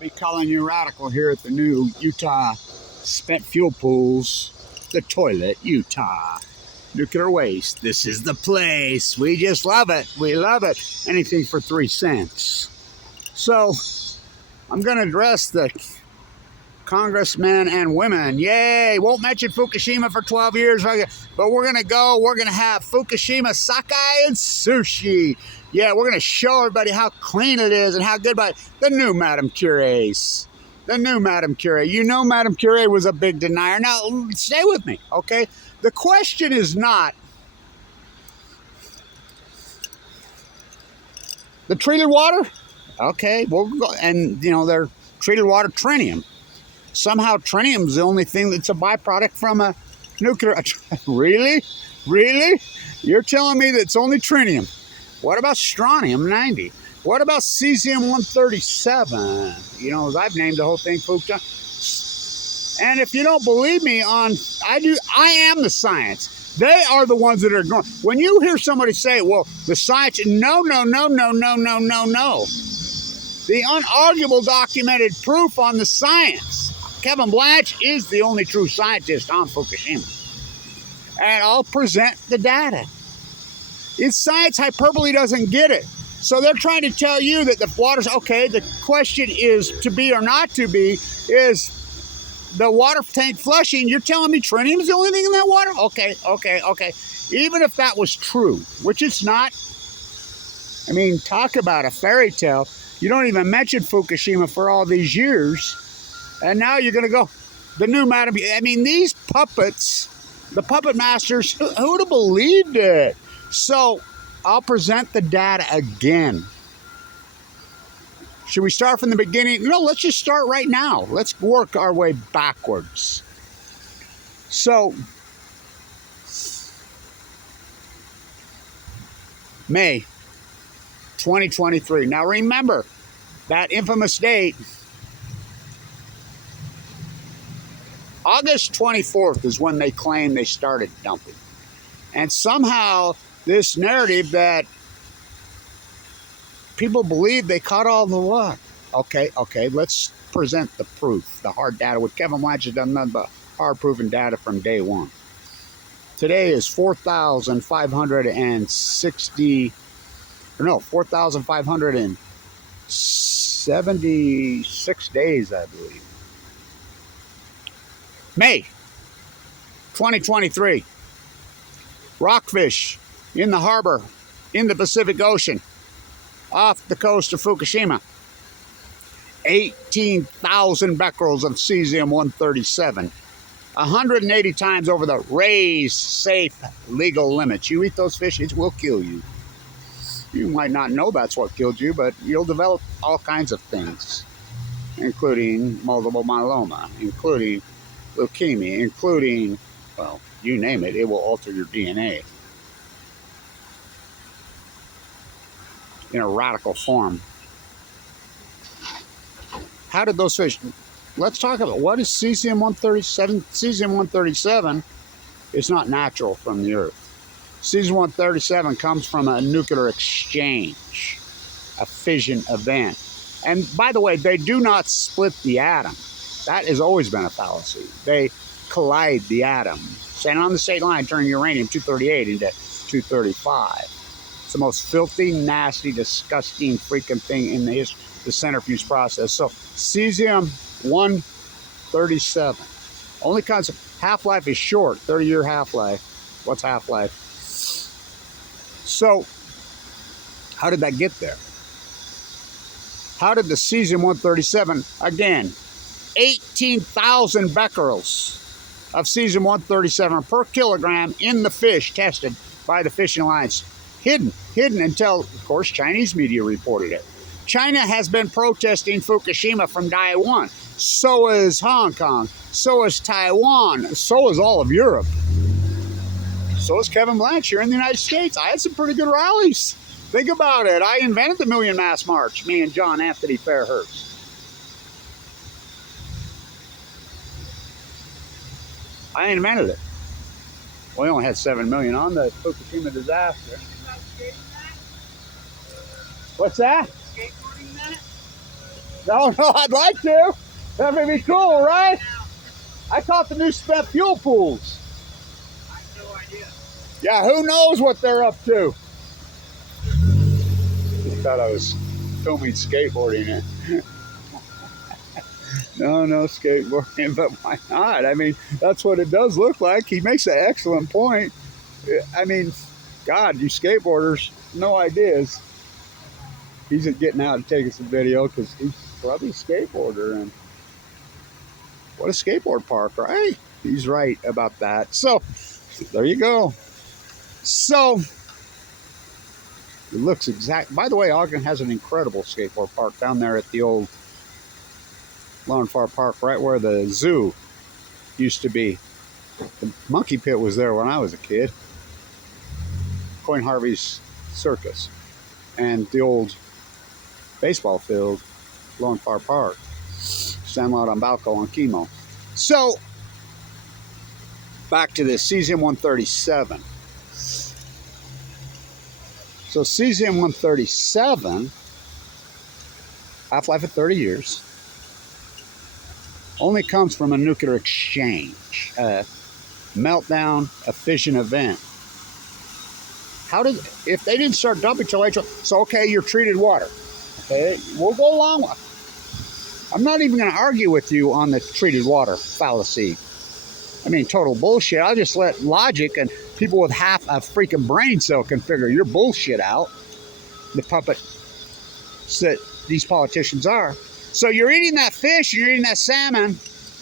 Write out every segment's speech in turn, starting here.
I'll be calling you radical here at the new Utah spent fuel pools, the toilet, Utah. Nuclear waste. This is the place. We just love it. We love it. Anything for 3 cents. So, I'm going to address the congressmen and women. Yay! Won't mention Fukushima for 12 years, but we're going to go. We're going to have Fukushima, Saki, and Sushi. Yeah, we're going to show everybody how clean it is and how good by the new Madame Curie's. The new Madame Curie. You know Madame Curie was a big denier. Now, stay with me, okay? The question is not the treated water. Okay, well, and you know, they're treated water tritium. Somehow tritium is the only thing that's a byproduct from a nuclear. Really? Really? You're telling me that it's only tritium? What about strontium-90? What about cesium-137? You know, I've named the whole thing FUKUSHIMA. And if you don't believe me I am the science. They are the ones that are going. When you hear somebody say, well, the science, no. The unarguable documented proof on the science. Kevin Blanch is the only true scientist on Fukushima. And I'll present the data. It's science, hyperbole doesn't get it. So they're trying to tell you that the water's okay. The question is to be or not to be is the water tank flushing. You're telling me tritium is the only thing in that water? Okay. Even if that was true, which it's not. I mean, talk about a fairy tale. You don't even mention Fukushima for all these years. And now you're going to go, the new Madam. I mean, these puppets, the puppet masters, who'd have believed it? So I'll present the data again. Should we start from the beginning? No, let's just start right now. Let's work our way backwards. So, May 2023. Now remember, that infamous date, August 24th is when they claim they started dumping. And somehow, this narrative that people believe they caught all the water. Okay, let's present the proof, the hard data. With Kevin Blanch has done nothing but hard-proven data from day one. Today is 4,576 days, I believe. May 2023. Rockfish in the harbor, in the Pacific Ocean, off the coast of Fukushima. 18,000 becquerels of cesium-137. 180 times over the raised, safe, legal limits. You eat those fish, it will kill you. You might not know that's what killed you, but you'll develop all kinds of things, including multiple myeloma, including leukemia, including, well, you name it, it will alter your DNA in a radical form. How did those fish... Let's talk about what is cesium-137. Cesium-137 is not natural from the Earth. Cesium-137 comes from a nuclear exchange, a fission event. And by the way, they do not split the atom. That has always been a fallacy. They collide the atom. Standing on the state line, turning uranium-238 into 235. It's the most filthy, nasty, disgusting, freaking thing in the centrifuge process. So, cesium-137. Only concept, half-life is short, 30-year half-life. What's half-life? So, how did that get there? How did the cesium-137, again, 18,000 becquerels of cesium-137 per kilogram in the fish tested by the Fishing Alliance. Hidden until, of course, Chinese media reported it. China has been protesting Fukushima from day one. So is Hong Kong. So is Taiwan. So is all of Europe. So is Kevin Blanch here in the United States. I had some pretty good rallies. Think about it. I invented the Million Mass March, me and John Anthony Fairhurst. I invented it. We only had 7 million on the Fukushima disaster. What's that? No, no, I'd like to. That would be cool, right? I caught the new spent fuel pools. I have no idea. Yeah, who knows what they're up to? I thought I was filming skateboarding it. No, no skateboarding, but why not? I mean, that's what it does look like. He makes an excellent point. I mean, God, you skateboarders, no ideas. He's getting out and taking some video because he's probably a skateboarder. And what a skateboard park, right? He's right about that. So, there you go. So, it looks exact. By the way, Ogden has an incredible skateboard park down there at the old Lawn Far Park, right where the zoo used to be. The monkey pit was there when I was a kid. Coin Harvey's Circus. And the old baseball field, Lawn Far Park. Sandlot on Balco on Chemo. So, back to this, Cesium 137. So Cesium 137, half-life of 30 years, only comes from a nuclear exchange, a meltdown, a fission event. How did, if they didn't start dumping till April, so okay, you're treated water. Okay, we'll go along with, I'm not even going to argue with you on the treated water fallacy. I mean, total bullshit. I'll just let logic and people with half a freaking brain cell can figure your bullshit out. The puppets that these politicians are. So you're eating that fish, you're eating that salmon.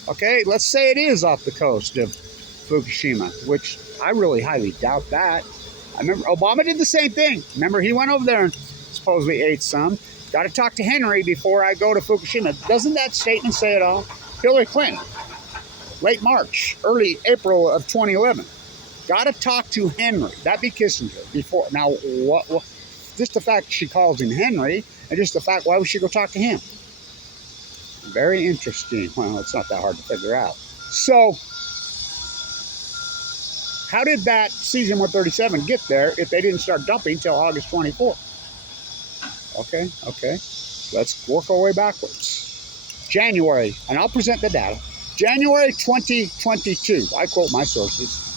Okay, let's say it is off the coast of Fukushima, which I really highly doubt that. I remember Obama did the same thing. Remember, he went over there and supposedly ate some. Got to talk to Henry before I go to Fukushima. Doesn't that statement say it all? Hillary Clinton, late March, early April of 2011. Got to talk to Henry. That'd be Kissinger before. Now, what? Just the fact she calls him Henry, and just the fact why would she go talk to him? Very interesting. Well, it's not that hard to figure out. So, how did that Cesium 137 get there if they didn't start dumping until August 24th? Okay. Let's work our way backwards. January, and I'll present the data. January 2022. I quote my sources.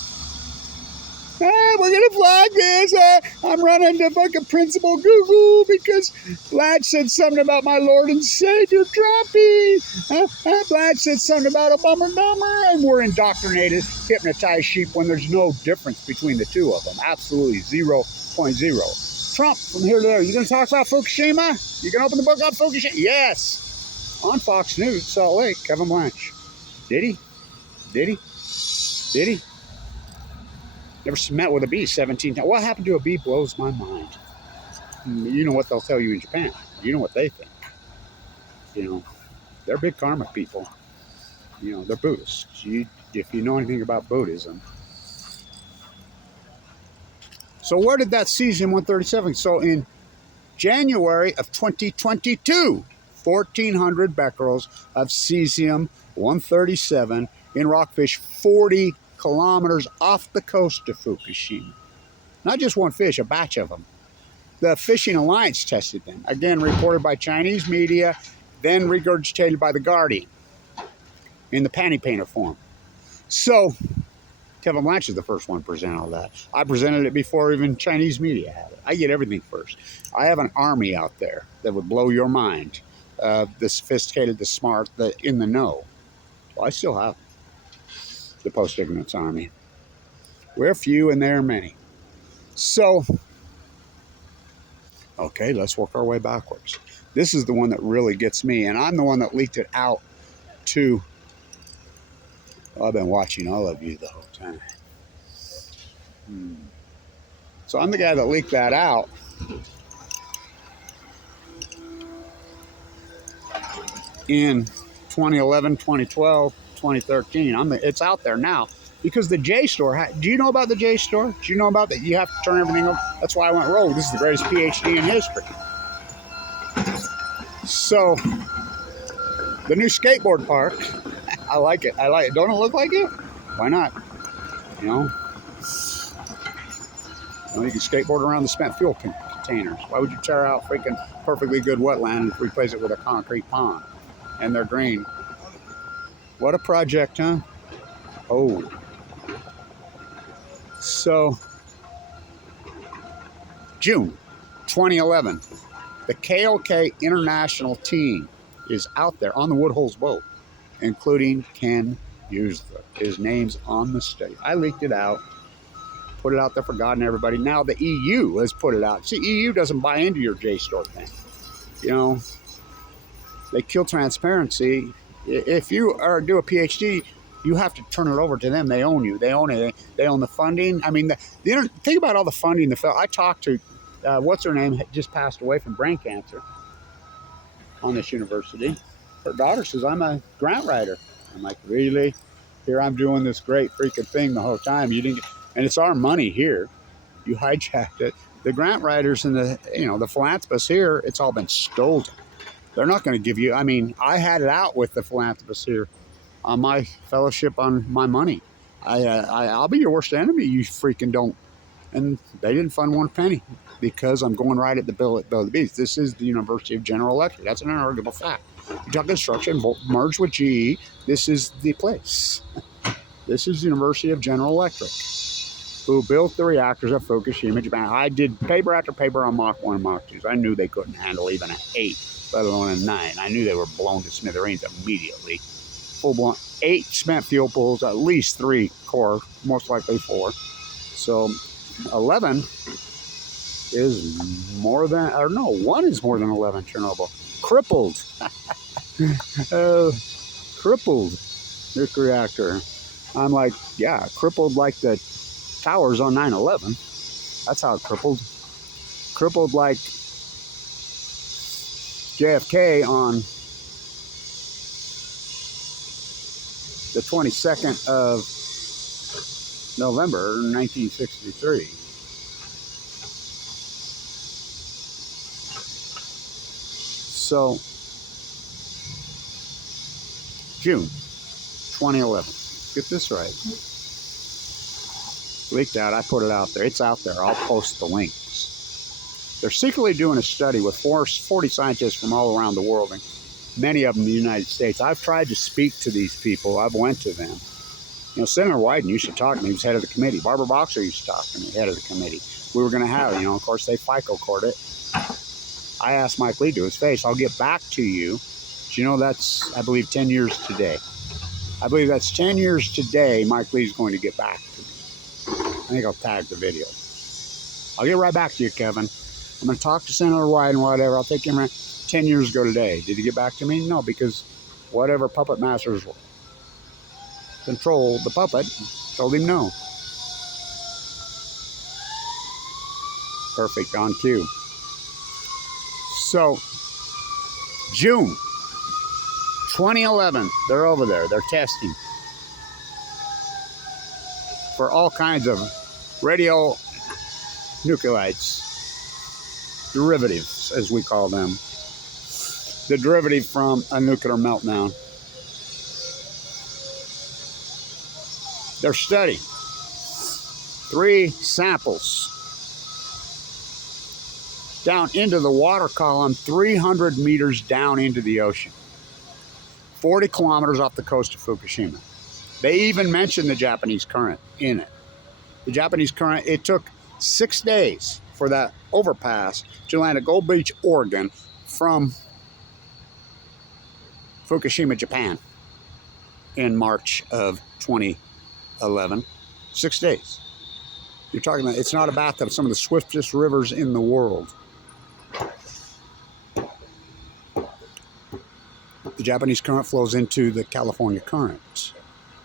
We're going to flag this. I'm running to fucking Principal Google because Blatch said something about my Lord and Savior Trumpy. Blatch said something about a bummer dumber. And we're indoctrinated, hypnotized sheep when there's no difference between the two of them. Absolutely 0.0. Trump, from here to there. You going to talk about Fukushima? You going to open the book on Fukushima? Yes. On Fox News, Salt Lake, Kevin Blanch. Did he? Never met with a bee 17 times. What happened to a bee blows my mind. You know what they'll tell you in Japan. You know what they think. You know, they're big karma people. You know, they're Buddhists. If you know anything about Buddhism. So where did that Cesium 137? So in January of 2022, 1,400 becquerels of Cesium 137 in rockfish 40 kilometers off the coast of Fukushima. Not just one fish, a batch of them. The Fishing Alliance tested them. Again, reported by Chinese media, then regurgitated by The Guardian in the panty painter form. So, Kevin Blanch is the first one to present all that. I presented it before even Chinese media had it. I get everything first. I have an army out there that would blow your mind. The sophisticated, the smart, the in the know. Well, I still have the post-ignorance army. We're few and they're many. So, okay, let's work our way backwards. This is the one that really gets me, and I'm the one that leaked it out to, well, I've been watching all of you the whole time. So I'm the guy that leaked that out. In 2011, 2012, 2013. It's out there now because the J store. Do you know about the J store? Do you know about that? You have to turn everything over. That's why I went rogue. This is the greatest PhD in history. So the new skateboard park. I like it. Don't it look like it? Why not? You know, you can skateboard around the spent fuel containers. Why would you tear out freaking perfectly good wetland and replace it with a concrete pond? And they're green. What a project, huh? Oh. So, June 2011, the KOK International team is out there on the Woodholes boat, including Ken Usler. His name's on the study. I leaked it out, put it out there for God and everybody. Now the EU has put it out. See, EU doesn't buy into your JSTOR thing. You know, they kill transparency. If you do a PhD, you have to turn it over to them. They own you. They own it. They own the funding. I mean, think about all the funding. I talked to, what's her name, just passed away from brain cancer on this university. Her daughter says, I'm a grant writer. I'm like, really? Here I'm doing this great freaking thing the whole time. You didn't, and it's our money here. You hijacked it. The grant writers and the philanthropists here, it's all been stolen. They're not going to give you, I mean, I had it out with the philanthropists here on my fellowship on my money. I'll be your worst enemy. You freaking don't. And they didn't fund one penny because I'm going right at the bill of the beast. This is the University of General Electric. That's an unarguable fact. You talk construction, merge with GE. This is the place. This is the University of General Electric, who built the reactors at Fukushima, Japan. I did paper after paper on Mach 1 and Mach 2s. I knew they couldn't handle even an 8, let alone a 9. I knew they were blown to smithereens immediately. Full-blown 8 spent fuel pools, at least 3 core, most likely 4. So 11 is more than, or no, 1 is more than 11, Chernobyl. Crippled. Crippled nuclear reactor. I'm like, yeah, crippled like the towers on 9/11. That's how it crippled. Crippled like JFK on the 22nd of November 1963. So, June 2011. Get this right. Leaked out. I put it out there. It's out there. I'll post the links. They're secretly doing a study with 40 scientists from all around the world, and many of them in the United States. I've tried to speak to these people. I've went to them. You know, Senator Wyden used to talk to me. He was head of the committee. Barbara Boxer used to talk to me, head of the committee. We were going to have, of course, they FICO court it. I asked Mike Lee to his face, I'll get back to you. But that's, I believe, 10 years today. I believe that's 10 years today Mike Lee's going to get back to me. I think I'll tag the video. I'll get right back to you, Kevin. I'm going to talk to Senator Wyden, whatever. I'll take him around 10 years ago today. Did he get back to me? No, because whatever puppet masters control the puppet told him no. Perfect, on cue. So, June 2011, they're over there. They're testing for all kinds of radionuclides, derivatives, as we call them. The derivative from a nuclear meltdown. They're studying 3 samples down into the water column, 300 meters down into the ocean, 40 kilometers off the coast of Fukushima. They even mentioned the Japanese current in it. The Japanese current, it took 6 days for that overpass to land at Gold Beach, Oregon from Fukushima, Japan in March of 2011. 6 days. You're talking about, it's not a bathtub, some of the swiftest rivers in the world. The Japanese current flows into the California current.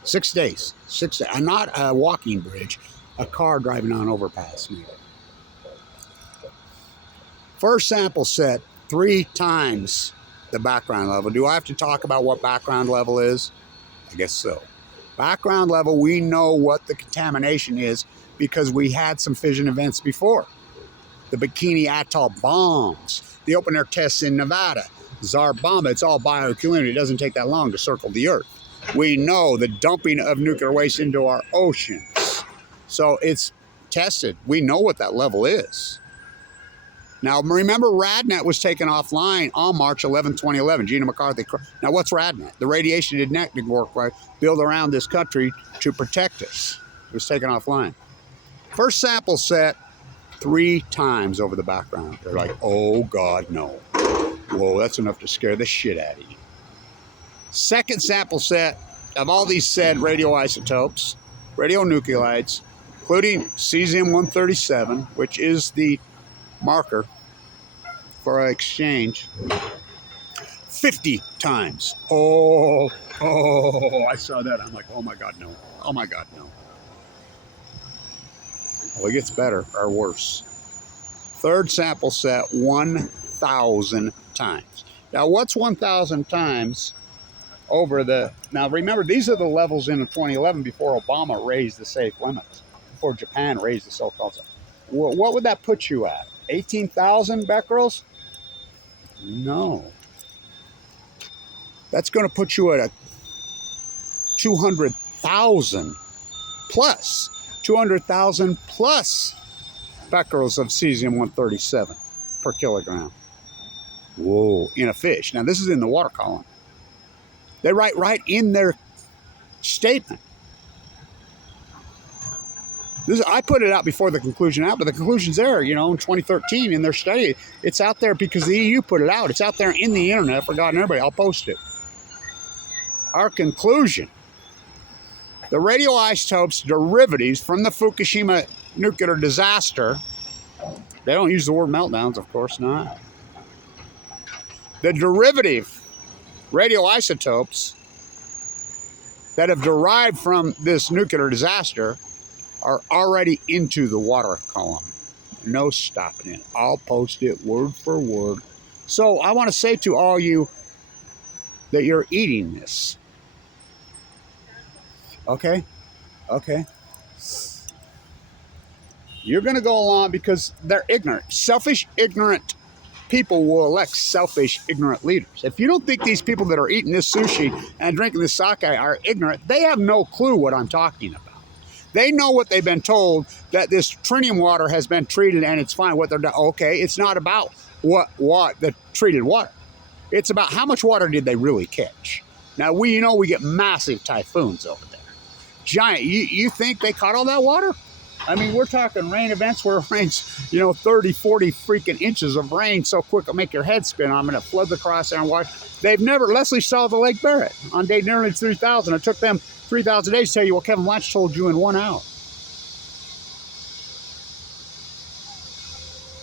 6 days. 6 days. Not a walking bridge, a car driving on overpass. First sample set, 3 times the background level. Do I have to talk about what background level is? I guess so. Background level, we know what the contamination is because we had some fission events before. The Bikini Atoll bombs, the open air tests in Nevada, Tsar Bomba, it's all bioaccumulated. It doesn't take that long to circle the Earth. We know the dumping of nuclear waste into our oceans. So it's tested. We know what that level is. Now, remember, RadNet was taken offline on March 11, 2011. Gina McCarthy. Now, what's RadNet? The radiation network built around this country to protect us. It was taken offline. First sample set 3 times over the background. They're like, oh, God, no. Whoa, that's enough to scare the shit out of you. Second sample set of all these said radioisotopes, radionuclides, including cesium-137, which is the marker for our exchange, 50 times. Oh, I saw that. I'm like, oh my God, no. Oh my God, no. Well, it gets better or worse. Third sample set, 1,000 times. Now, what's 1,000 times over the... Now, remember, these are the levels in 2011 before Obama raised the safe limits, before Japan raised the so-called... What would that put you at? 18,000 becquerels? No. That's going to put you at a 200,000 plus. 200,000 plus becquerels of cesium-137 per kilogram. Whoa, in a fish. Now, this is in the water column. They write right in their statement. I put it out before the conclusion out, but the conclusion's there, you know, in 2013 in their study. It's out there because the EU put it out. It's out there in the internet for God and everybody. I'll post it. Our conclusion: the radioisotopes derivatives from the Fukushima nuclear disaster, they don't use the word meltdowns, of course not. The derivative radioisotopes that have derived from this nuclear disaster are already into the water column. No stopping it. I'll post it word for word. So I want to say to all you that you're eating this. Okay? Okay. You're going to go along because they're ignorant. Selfish, ignorant people will elect selfish, ignorant leaders. If you don't think these people that are eating this sushi and drinking this sake are ignorant, they have no clue what I'm talking about. They know what they've been told, that this tritium water has been treated and it's fine. What they're doing, okay, it's not about what the treated water. It's about how much water did they really catch. Now, we get massive typhoons over there. Giant. You think they caught all that water? I mean, we're talking rain events where it rains, 30, 40 freaking inches of rain so quick it'll make your head spin. I'm going to flood across there and watch. Leslie saw the Lake Barrett on day nearly 3,000. It took them 3,000 days to tell you what Kevin Blanch told you in 1 hour.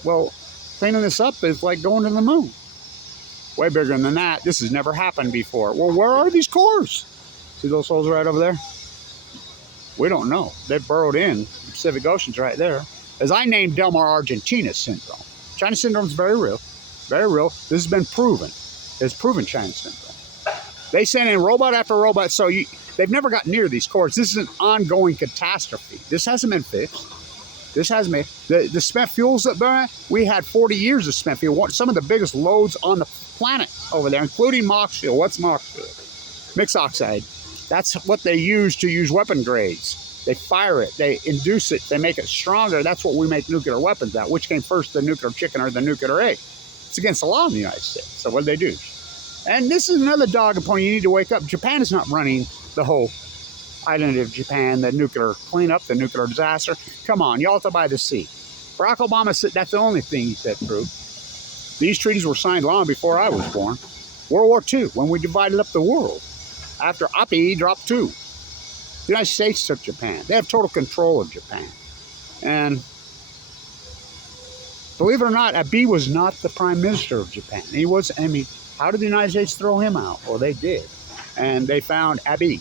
Well, cleaning this up is like going to the moon. Way bigger than that. This has never happened before. Well, where are these cores? See those holes right over there? We don't know. They burrowed in. The Pacific Ocean's right there. As I named Del Mar, Argentina syndrome. China syndrome is very real. Very real. This has been proven. It's proven China syndrome. They send in robot after robot. So they've never got near these cores. This is an ongoing catastrophe. This hasn't been fixed. This hasn't been. The spent fuels that burn, we had 40 years of spent fuel. Some of the biggest loads on the planet over there, including MOX fuel. What's MOX fuel? Mixed oxide. That's what they use to use weapon grades. They fire it, they induce it, they make it stronger. That's what we make nuclear weapons at. Which came first, the nuclear chicken or the nuclear egg? It's against the law in the United States. So what do they do? And this is another dog and pony. You need to wake up. Japan is not running the whole island of Japan, the nuclear cleanup, the nuclear disaster. Come on, y'all to by the sea. Barack Obama said that's the only thing he said true. These treaties were signed long before I was born. World War II, when we divided up the world. After Api dropped 2. The United States took Japan. They have total control of Japan. And believe it or not, Abe was not the prime minister of Japan. He was, how did the United States throw him out? Well, they did. And they found Abe.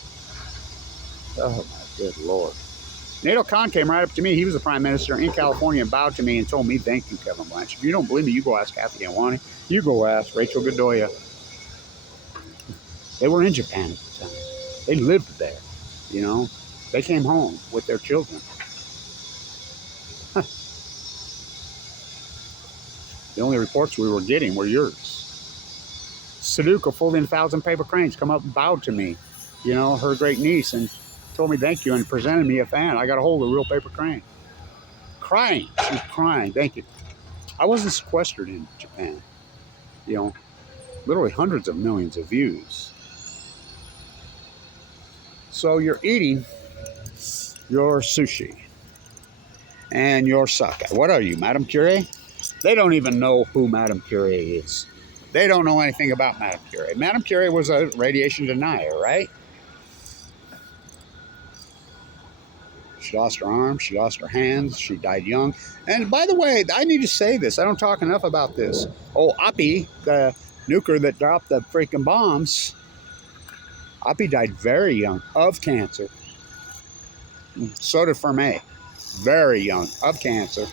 Oh, my good Lord. Nato Khan came right up to me. He was the prime minister in California and bowed to me and told me, thank you, Kevin Blanch. If you don't believe me, you go ask Kathy Anwani. You go ask Rachel Godoya. They were in Japan at the time. They lived there, They came home with their children. The only reports we were getting were yours. Sudoku folding 1,000 paper cranes come up and bowed to me, her great niece, and told me thank you and presented me a fan. I got a hold of a real paper crane. Crying. She's crying. Thank you. I wasn't sequestered in Japan. You know, literally hundreds of millions of views. So you're eating your sushi and your sake. What are you, Madame Curie? They don't even know who Madame Curie is. They don't know anything about Madame Curie. Madame Curie was a radiation denier, right? She lost her arms, she lost her hands, she died young. And by the way, I need to say this. I don't talk enough about this. Oh, Appy, the nuker that dropped the freaking bombs, Appy died very young of cancer. So did Ferme. Very young of cancer.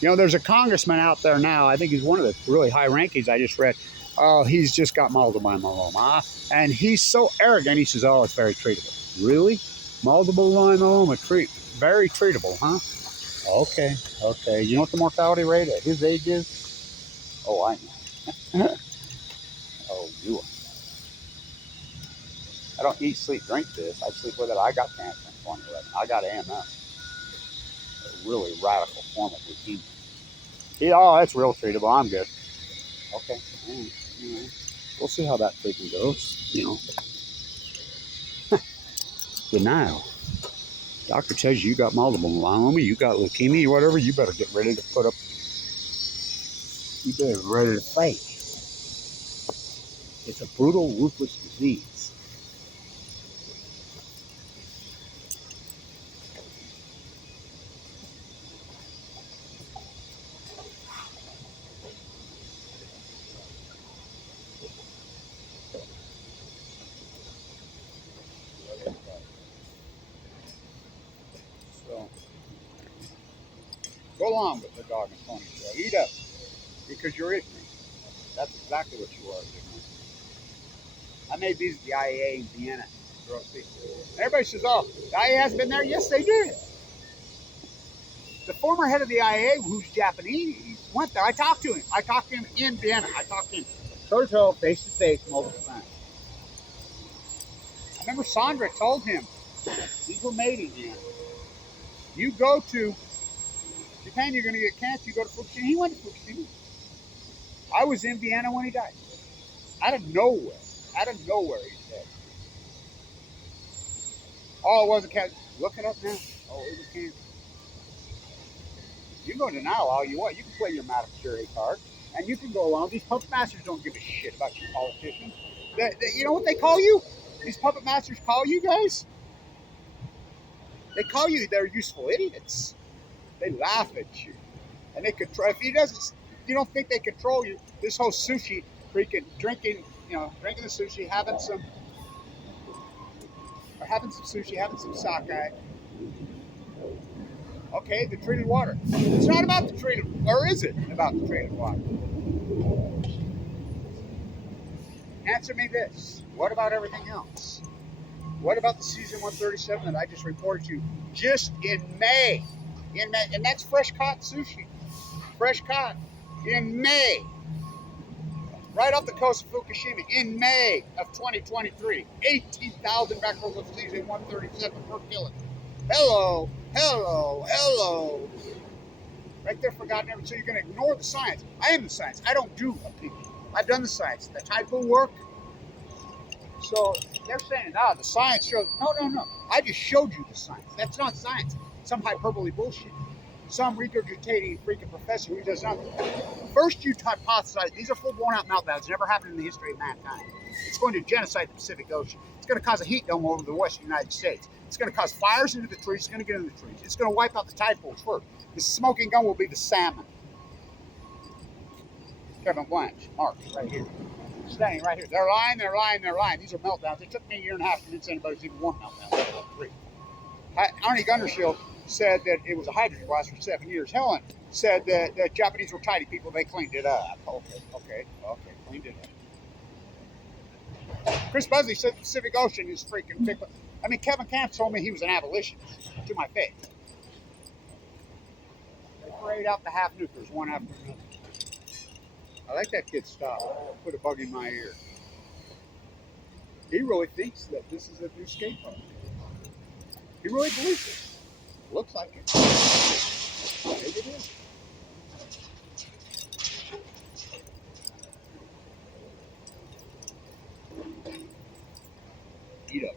You know, there's a congressman out there now. I think he's one of the really high rankings I just read. Oh, he's just got multiple myeloma. And he's so arrogant. He says, oh, it's very treatable. Really? Multiple myeloma, very treatable, huh? Okay, okay. You know what the mortality rate at his age is? Oh, I know. Oh, you are. I don't eat, sleep, drink this. I sleep with it. I got cancer in 2011. I got AMS. A really radical form of leukemia. Oh, that's real treatable. I'm good. Okay. We'll see how that freaking goes. You know. Denial. Doctor tells you got multiple myeloma, you got leukemia, whatever. You better get ready to put up. You better get ready to fight. It's a brutal, ruthless disease. So, go along with the dog and pony show. Eat up, because you're ignorant. That's exactly what you are, ignorant. I made these at the IAA in Vienna. Everybody says, oh, the IAA has been there? Yes, they did. The former head of the IAA, who's Japanese, went there. I talked to him. I talked to him in Vienna. I talked to him toe to toe, face to face, multiple times. I remember Sandra told him, these were made in Vienna. You go to Japan, you're going to get cancer. You go to Fukushima. He went to Fukushima. I was in Vienna when he died. Out of nowhere. Out of nowhere, he's dead. Oh, it wasn't cancer. Look it up now. Oh, it was cancer. You can go in denial all you want. You can play your Madame Curie card, and you can go along. These puppet masters don't give a shit about you politicians. You know what they call you? These puppet masters call you guys? They call you, they're useful idiots. They laugh at you. And they control, if you don't think they control you, this whole sushi, freaking drinking the sushi, having some sushi, having some sake. Okay, the treated water. It's not about the treated, or is it about the treated water? Answer me this. What about everything else? What about the season 137 that I just reported to you just in May? And that's fresh caught sushi. Fresh caught in May. Right off the coast of Fukushima in May of 2023. 18,000 becquerels of season 137 per kilo. Hello, hello, hello. Right there, forgotten everything. So you're going to ignore the science. I am the science. I don't do opinion. I've done the science. The type of work. So they're saying, the science shows. No. I just showed you the science. That's not science. Some hyperbole bullshit. Some regurgitating freaking professor who does nothing. First, you hypothesize these are full blown out meltdowns. Never happened in the history of mankind. It's going to genocide the Pacific Ocean. It's going to cause a heat dome over the western United States. It's going to cause fires into the trees. It's going to get into the trees. It's going to wipe out the tide pools first. The smoking gun will be the salmon. Kevin Blanche, Mark, right here. Standing right here. They're lying. These are meltdowns. It took me a year and a half to convince anybody's even one meltdown, let alone three. Arnie Gundershield said that it was a hydrogen blast for 7 years. Helen said that the Japanese were tidy people. They cleaned it up. Okay. Cleaned it up. Chris Buzzley said the Pacific Ocean is freaking big. I mean, Kevin Camp told me he was an abolitionist to my face. They parade out the half nukers one after another. I like that kid style. Put a bug in my ear. He really thinks that this is a new skate park. He really believes it. Looks like it. Maybe it is. Eat up.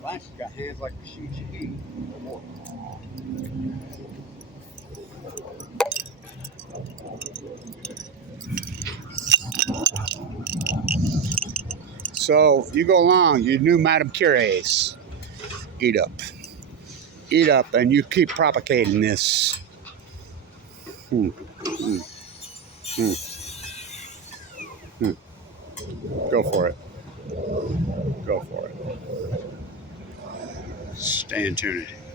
Blanche's got hands like the shoot you eat. Oh, so you go along, you new Madame Curie's. Eat up. Eat up, and you keep propagating this. Hmm. Hmm. Hmm. Hmm. Go for it. Go for it. Stay in tunity.